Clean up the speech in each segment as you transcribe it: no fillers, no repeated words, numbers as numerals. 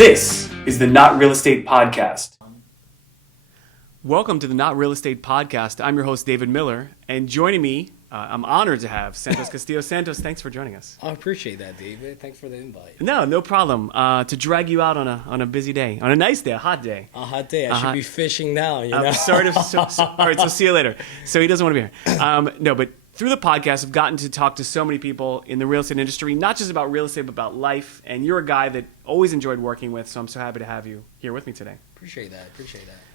This is the Not Real Estate Podcast. Welcome to the Not Real Estate Podcast. I'm your host, David Miller, and joining me, I'm honored to have Santos Castillo. Santos, thanks for joining us. I appreciate that, David. Thanks for the invite. No problem. To drag you out on a busy day, on a nice day, a hot day. A hot day. I should be fishing now, you know? I'm sorry to... all right, so see you later. So he doesn't want to be here. No, but through the podcast, I've gotten to talk to so many people in the real estate industry, not just about real estate, but about life. And you're a guy that always enjoyed working with, so I'm so happy to have you here with me today. Appreciate that.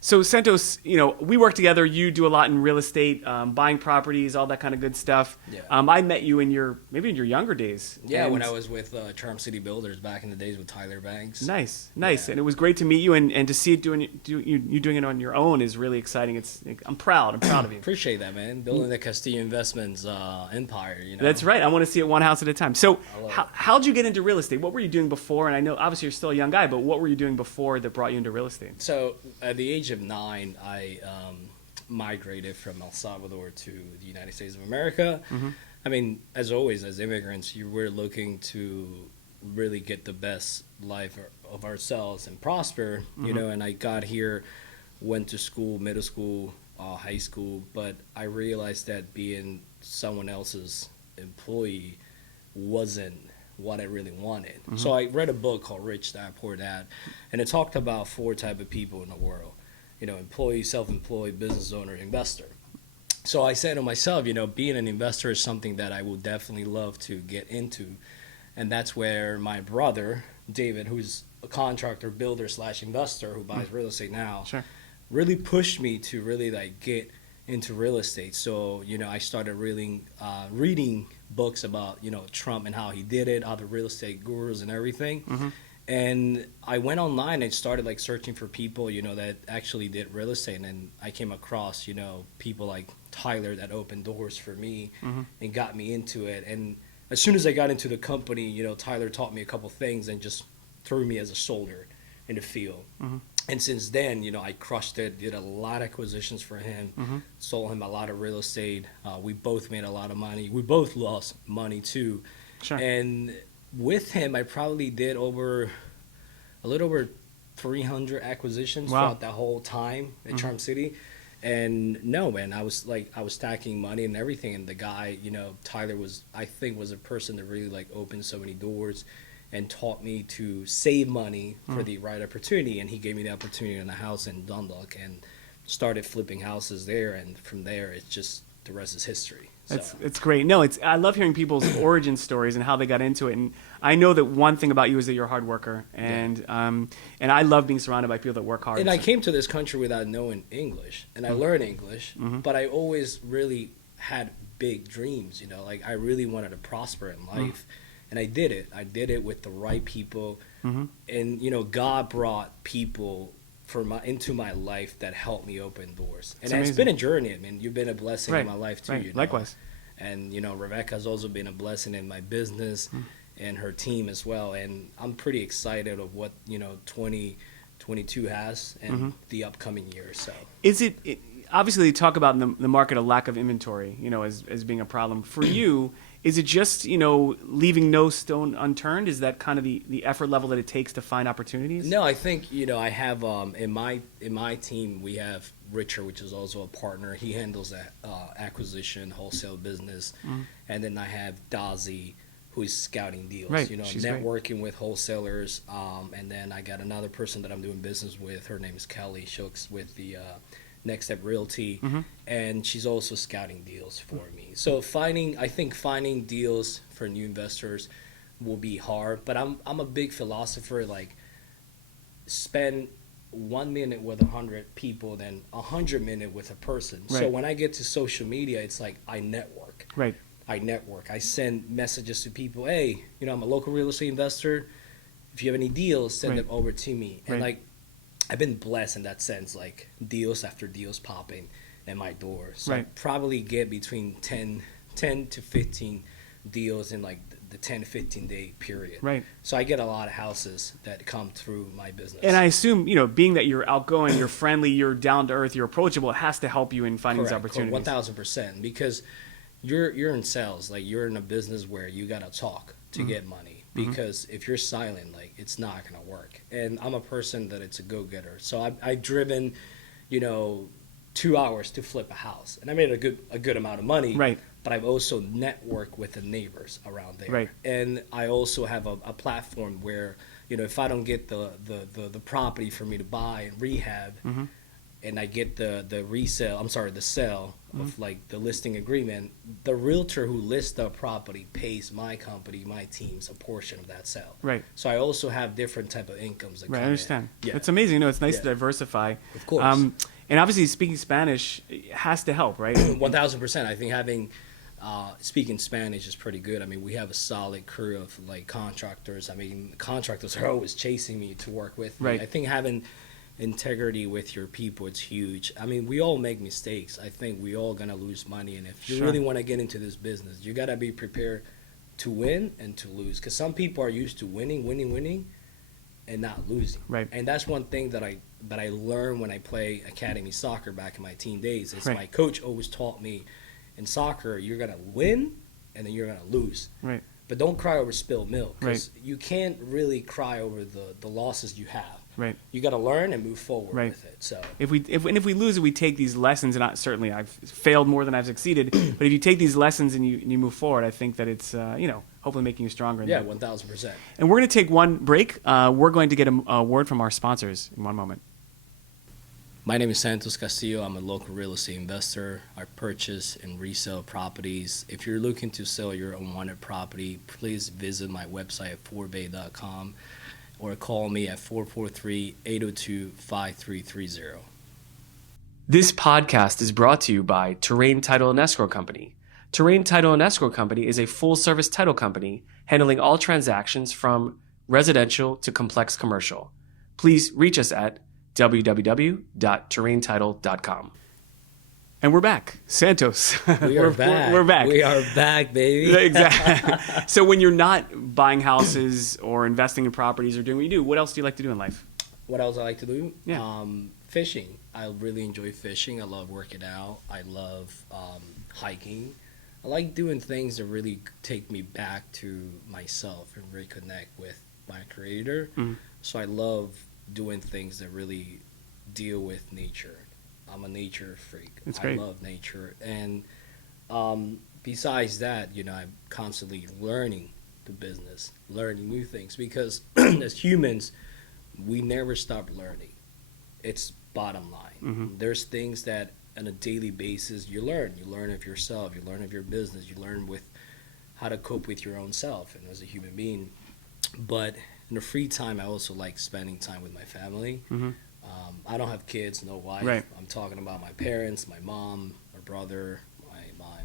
So Santos, we work together. You do a lot in real estate, buying properties, all that kind of good stuff. Yeah. I met you in your younger days. Yeah, when I was with Charm City Builders back in the days with Tyler Banks. Nice. Yeah. And it was great to meet you and to see it you doing it on your own is really exciting. I'm proud of you. Appreciate that, man. Building the Castillo Investments empire, you know. That's right. I want to see it one house at a time. So how'd you get into real estate? What were you doing before? And I know obviously you're still a young guy, but what were you doing before that brought you into real estate? So at the age of 9, I migrated from El Salvador to the United States of America. Mm-hmm. I mean, as always, as immigrants, we're looking to really get the best life of ourselves and prosper, you know, and I got here, went to school, middle school, high school, but I realized that being someone else's employee wasn't what I really wanted. Mm-hmm. So I read a book called Rich Dad, Poor Dad, and it talked about 4 types of people in the world. You know, employee, self-employed, business owner, investor. So I said to myself, being an investor is something that I would definitely love to get into. And that's where my brother, David, who's a contractor, builder / investor who buys real estate now, Sure. really pushed me to really get into real estate. So, I started really reading books about, Trump and how he did it, other real estate gurus and everything. Mm-hmm. And I went online and started searching for people, that actually did real estate. And I came across, people like Tyler that opened doors for me and got me into it. And as soon as I got into the company, Tyler taught me a couple things and just threw me as a soldier in the field. Mm-hmm. And since then, I crushed it, did a lot of acquisitions for him, sold him a lot of real estate. We both made a lot of money. We both lost money too. Sure. And with him, I probably did a little over 300 acquisitions throughout that whole time at Charm City. And no, man, I was stacking money and everything. And the guy, Tyler was a person that really opened so many doors and taught me to save money for the right opportunity. And he gave me the opportunity in a house in Dundalk and started flipping houses there. And from there, it's just the rest is history. It's great. No, I love hearing people's origin stories and how they got into it. And I know that one thing about you is that you're a hard worker, and I love being surrounded by people that work hard. And I came to this country without knowing English, and I learned English, but I always really had big dreams. I really wanted to prosper in life, and I did it. I did it with the right people, and God brought people into my life that helped me open doors. And it's been a journey. I mean, you've been a blessing in my life too. Right. Likewise. And Rebecca's also been a blessing in my business and her team as well. And I'm pretty excited of what 2022 has and the upcoming years. So is it obviously they talk about in the market a lack of inventory, as being a problem for you. Is it just, leaving no stone unturned? Is that kind of the effort level that it takes to find opportunities? No, I think, I have in my team, we have Richard, which is also a partner. He handles that acquisition, wholesale business. And then I have Dazi, who is scouting deals, right. She's networking great. with wholesalers. And then I got another person that I'm doing business with. Her name is Kelly. She works with the Next Step Realty, and she's also scouting deals for me. So I think finding deals for new investors will be hard, but I'm a big philosopher, spend 1 minute with 100 people than 100 minutes with a person. Right. So when I get to social media, it's I network. Right. I network. I send messages to people, hey, I'm a local real estate investor. If you have any deals, send them over to me. And I've been blessed in that sense, deals after deals popping at my door. So I probably get between 10 to 15 deals in the 10 to 15 day period. Right. So I get a lot of houses that come through my business. And I assume, being that you're outgoing, you're friendly, you're down to earth, you're approachable, it has to help you in finding these opportunities. 1,000%. Because you're in sales, you're in a business where you got to talk to get money. because if you're silent, like it's not gonna work. And I'm a person that it's a go-getter. So I've driven, 2 hours to flip a house, and I made a good amount of money. Right. But I've also networked with the neighbors around there. Right. And I also have a platform where, if I don't get the property for me to buy and rehab, and I get the sale of like the listing agreement, the realtor who lists the property pays my company, my teams, a portion of that sale. Right. So I also have different type of incomes that Right, I come understand. in. Yeah. It's amazing. No, it's nice Yeah. to diversify. Of course. And obviously, speaking Spanish has to help, right? 1,000%. I think having speaking Spanish is pretty good. I mean, we have a solid crew of like contractors. I mean, contractors are always chasing me to work with me. Right. I think having integrity with your people, it's huge. I mean, we all make mistakes. I think we all gonna lose money, and if you Sure. really want to get into this business, you gotta be prepared to win and to lose. Because some people are used to winning, and not losing. Right. And that's one thing that I learned when I play academy soccer back in my teen days. Is Right. my coach always taught me, in soccer, you're gonna win and then you're gonna lose. Right. But don't cry over spilled milk, because Right. you can't really cry over the losses you have. Right. You got to learn and move forward Right. with it. So If we lose it, we take these lessons, and certainly I've failed more than I've succeeded. But if you take these lessons and you move forward, I think that it's hopefully making you stronger. yeah, 1,000%. And we're going to take one break. We're going to get a word from our sponsors in one moment. My name is Santos Castillo. I'm a local real estate investor. I purchase and resell properties. If you're looking to sell your unwanted property, please visit my website at FourBay.com or call me at 443-802-5330. This podcast is brought to you by Terrain Title and Escrow Company. Terrain Title and Escrow Company is a full-service title company handling all transactions from residential to complex commercial. Please reach us at www.terraintitle.com. And we're back. Santos. We're back. We're back. We are back, baby. Exactly. So when you're not buying houses or investing in properties or doing what you do, what else do you like to do in life? What else I like to do? Yeah. Fishing. I really enjoy fishing. I love working out. I love hiking. I like doing things that really take me back to myself and reconnect with my creator. Mhm. So I love doing things that really deal with nature. I'm a nature freak. That's great. I love nature. And besides that, I'm constantly learning the business, learning new things, because as humans, we never stop learning. It's bottom line. Mhm. There's things that on a daily basis you learn. You learn of yourself. You learn of your business. You learn with how to cope with your own self and as a human being. But in the free time, I also like spending time with my family. Mhm. I don't have kids, no wife. Right. I'm talking about my parents, my mom, my brother,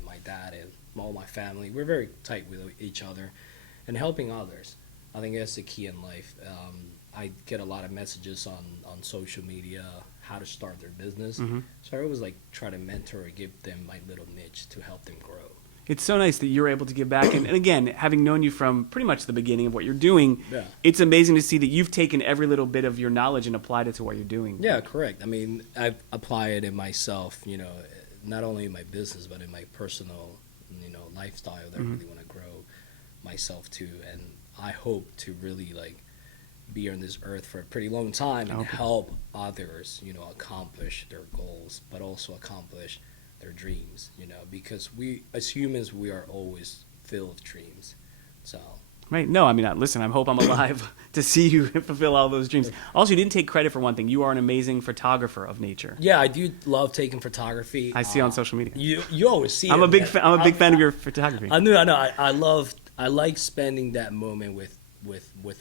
my dad, and all my family. We're very tight with each other and helping others. I think that's the key in life. I get a lot of messages on social media how to start their business. Mhm. So I always like try to mentor or give them my little niche to help them grow. It's so nice that you're able to give back. And again, having known you from pretty much the beginning of what you're doing, Yeah. it's amazing to see that you've taken every little bit of your knowledge and applied it to what you're doing. Yeah, correct. I mean, I apply it in myself, not only in my business, but in my personal, lifestyle that I really want to grow myself to. And I hope to really, be on this earth for a pretty long time and Okay. help others, accomplish their goals, but also accomplish their dreams, because we, as humans, we are always filled with dreams. So Right. No, I mean, listen, I hope I'm alive to see you fulfill all those dreams. Also, you didn't take credit for one thing. You are an amazing photographer of nature. yeah, I do love taking photography. I see on social media. You always see. I'm it, a big man. fan. I'm a big fan of your photography. I know. I like spending that moment with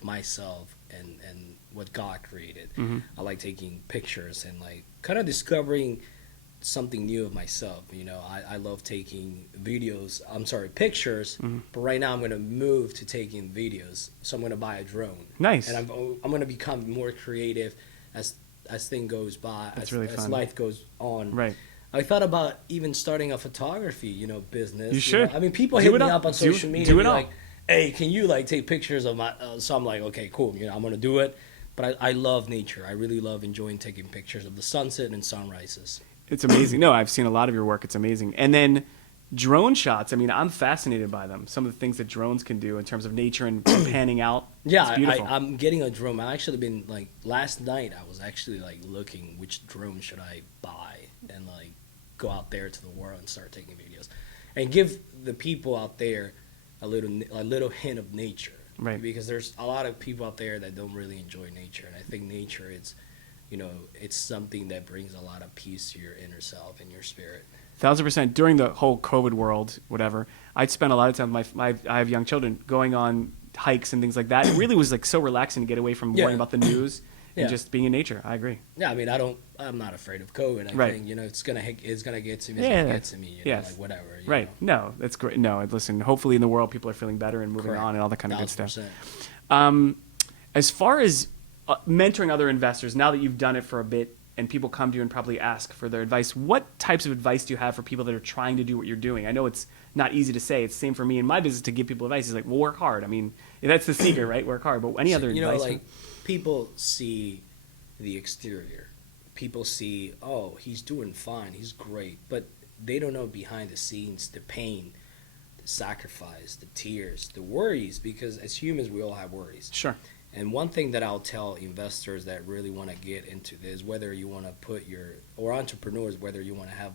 myself and what God created. Mm-hmm. I like taking pictures and kind of discovering something new of myself. I love taking pictures, Mm-hmm. but right now I'm going to move to taking videos. So I'm going to buy a drone. Nice. And I'm going to become more creative as thing goes by, That's as, really as fun. life goes on. Right. I thought about even starting a photography, business. You should. I mean, people Do hit it me all. up on Do- social media. do and it be all. like, hey, can you take pictures of my? So I'm like, okay, cool. I'm gonna do it. But I love nature. I really love enjoying taking pictures of the sunset and sunrises. It's amazing. No, I've seen a lot of your work. It's amazing. And then drone shots, I mean, I'm fascinated by them. Some of the things that drones can do in terms of nature and panning out. Yeah, it's beautiful. I'm getting a drone. I've actually been like last night. I was actually like looking which drone should I buy and like go out there to the world and start taking videos, and give the people out there a little hint of nature. Right. Because there's a lot of people out there that don't really enjoy nature, and I think nature is, it's something that brings a lot of peace to your inner self and your spirit. 1,000%. During the whole COVID world, whatever, I'd spent a lot of time with I have young children going on hikes and things like that. It really was like so relaxing to get away from worrying about the news and just being in nature. I agree. Yeah, I mean, I'm not afraid of COVID. I think, it's gonna get to me. It's gonna get to me. Like whatever. Right. No, that's great. No, listen. Hopefully, in the world, people are feeling better and moving on and all that kind of good stuff. As far as mentoring other investors, now that you've done it for a bit and people come to you and probably ask for their advice, what types of advice do you have for people that are trying to do what you're doing? I know it's not easy to say. It's the same for me in my business to give people advice. It's like, well, work hard. I mean, that's the secret, right? Work hard. But any other advice? Like people see the exterior. People see, oh, he's doing fine. He's great. But they don't know behind the scenes, the pain, the sacrifice, the tears, the worries, because as humans, we all have worries. Sure. And one thing that I'll tell investors that really want to get into this, whether you want to or entrepreneurs, whether you want to have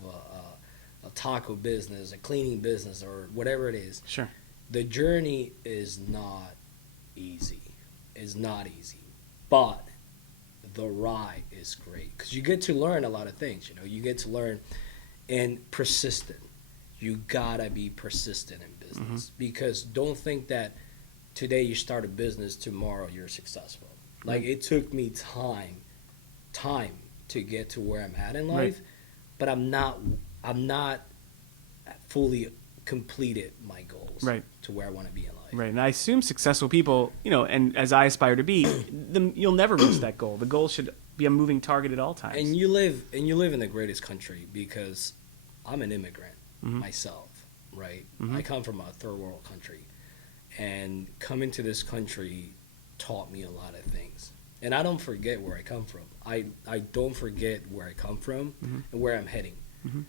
a taco business, a cleaning business, or whatever it is. Sure. The journey is not easy. It's not easy. But the ride is great because you get to learn a lot of things. You get to learn and persistent. You gotta be persistent in business because don't think that today you start a business, tomorrow you're successful. Like it took me time to get to where I'm at in life, but I'm not fully completed my goals to where I want to be in life. Right, and I assume successful people, and as I aspire to be, you'll never reach that goal. The goal should be a moving target at all times. And you live in the greatest country because I'm an immigrant myself, right? I come from a third world country. And coming to this country taught me a lot of things. And I don't forget where I come from. I don't forget where I come from and where I'm heading.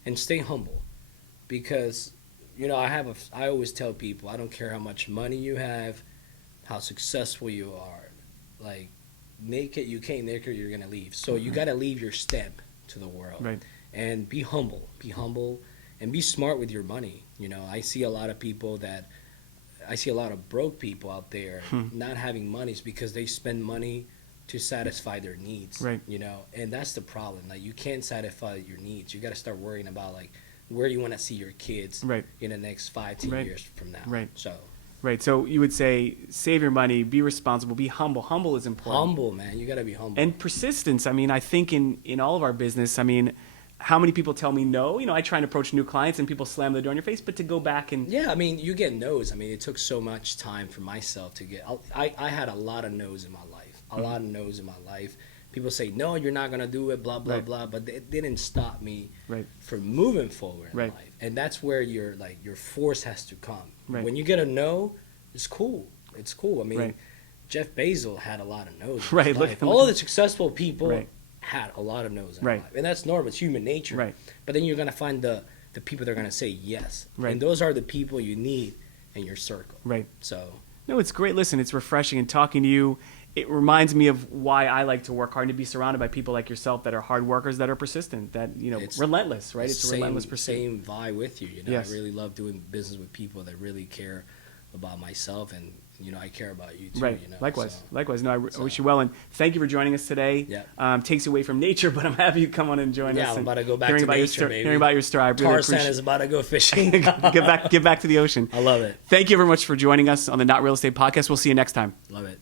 And stay humble. Because, I always tell people, I don't care how much money you have, how successful you are. Like, naked, you came naked, you're going to leave. So you got to leave your stamp to the world. Right. And be humble. Be humble. And be smart with your money. I see a lot of broke people out there not having money because they spend money to satisfy their needs, right? And that's the problem. Like you can't satisfy your needs. You got to start worrying about like where you want to see your kids in the next 5-10 years from now. Right. So you would say save your money, be responsible, be humble. Humble is important. Humble, man. You got to be humble. And persistence. I mean, I think in all of our business, I mean, how many people tell me no? I try and approach new clients and people slam the door in your face, but to go back and... Yeah, I mean, you get no's. I mean, it took so much time for myself to get... I had a lot of no's in my life. A lot of no's in my life. People say, no, you're not going to do it, blah, blah, blah. But it didn't stop me from moving forward in life. And that's where your force has to come. When you get a no, it's cool. It's cool. I mean, Jeff Bezos had a lot of no's in his life. All the successful people... had a lot of no's in life. And that's normal. It's human nature. But then you're going to find the people that are going to say yes. And those are the people you need in your circle. So. No, it's great. Listen, it's refreshing. And talking to you, it reminds me of why I like to work hard and to be surrounded by people like yourself that are hard workers, that are persistent, that, it's relentless, right? It's a relentless pursuit. Same vibe with you. I really love doing business with people that really care about myself and I care about you too. Likewise. No, I wish you well, and thank you for joining us today. Takes you away from nature, but I'm happy you come on and join us. I'm about to go back to nature, baby. Hearing about your story, I really Tarzan is about to go fishing. Get back to the ocean. I love it. Thank you very much for joining us on the Not Real Estate Podcast. We'll see you next time. Love it.